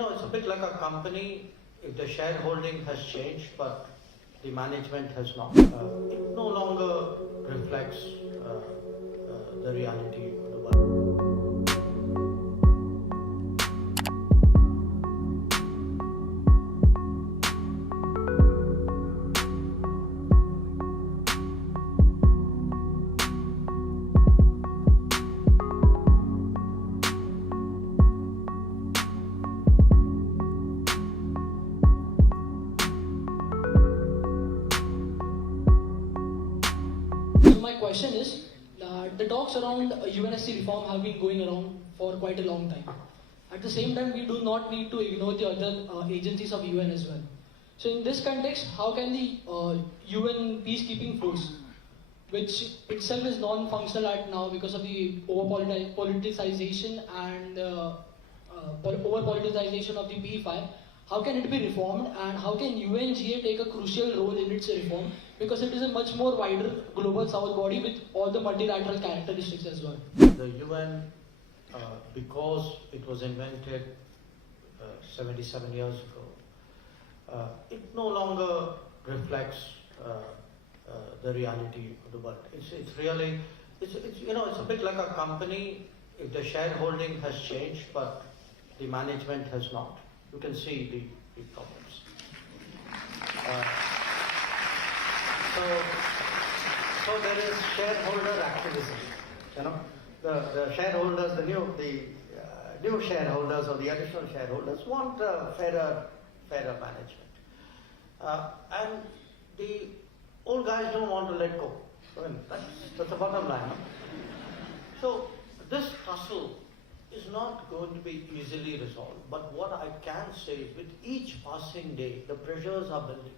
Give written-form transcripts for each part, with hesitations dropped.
it's a bit like a company. If the shareholding has changed, but the management has not, it no longer reflects the reality of the world. My question is that the talks around UNSC reform have been going around for quite a long time. At the same time, we do not need to ignore the other agencies of UN as well. So in this context, how can the UN peacekeeping force, which itself is non-functional at now because of the over-politicization and over-politicization of the P5, how can it be reformed, and how can UNGA take a crucial role in its reform, because it is a much more wider global south body with all the multilateral characteristics as well? The UN, because it was invented 77 years ago, it no longer reflects the reality of the world. It's a bit like a company. If the shareholding has changed, but the management has not, you can see the problems. So there is shareholder activism. The shareholders, the new shareholders or the additional shareholders want fairer management, and the old guys don't want to let go. I mean, that's the bottom line. No? So this tussle is not going to be easily resolved. But what I can say is, with each passing day, the pressures are building,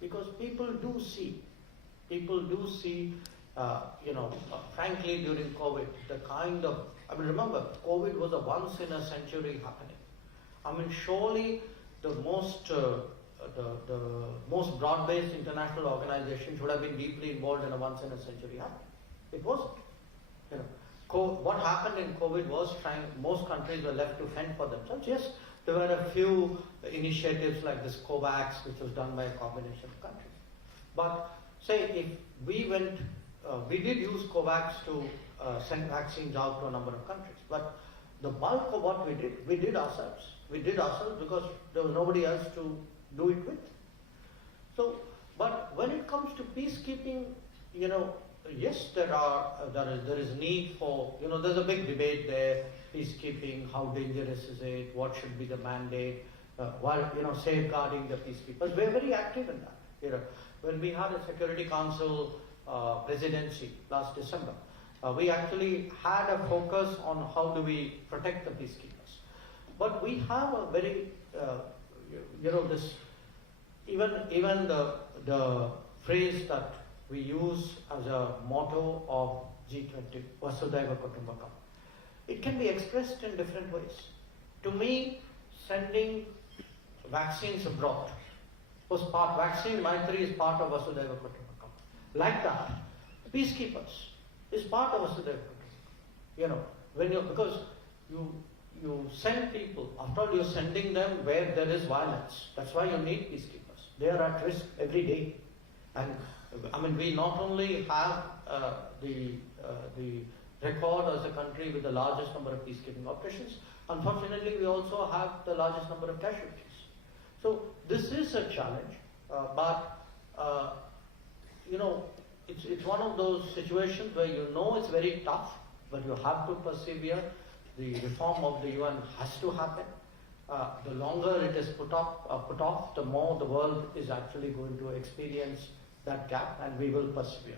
because people do see, frankly, during COVID, the kind of, remember, COVID was a once in a century happening. Surely the most broad-based international organization should have been deeply involved in a once in a century happening. It wasn't. What happened in COVID was most countries were left to fend for themselves. Yes, there were a few initiatives like this COVAX, which was done by a combination of countries. But say if we did use COVAX to send vaccines out to a number of countries. But the bulk of what we did ourselves. We did ourselves because there was nobody else to do it with. So, but when it comes to peacekeeping, yes, there is need for, there's a big debate there, peacekeeping, how dangerous is it, what should be the mandate, while, safeguarding the peacekeepers. We're very active in that. When we had a Security Council presidency last December, we actually had a focus on how do we protect the peacekeepers. But we have a very, this, even the phrase that we use as a motto of G20, Vasudhaiva Kutumbakam. It can be expressed in different ways. To me, sending vaccines abroad was vaccine Maitri is part of Vasudhaiva Kutumbakam. Like that, peacekeepers is part of Vasudhaiva Kutumbakam. Because you send people, after all you're sending them where there is violence. That's why you need peacekeepers. They are at risk every day. And we not only have the record as a country with the largest number of peacekeeping operations, unfortunately we also have the largest number of casualties. So this is a challenge, but it's one of those situations where it's very tough, but you have to persevere. The reform of the UN has to happen. The longer it is put off, the more the world is actually going to experience that gap, and we will persevere.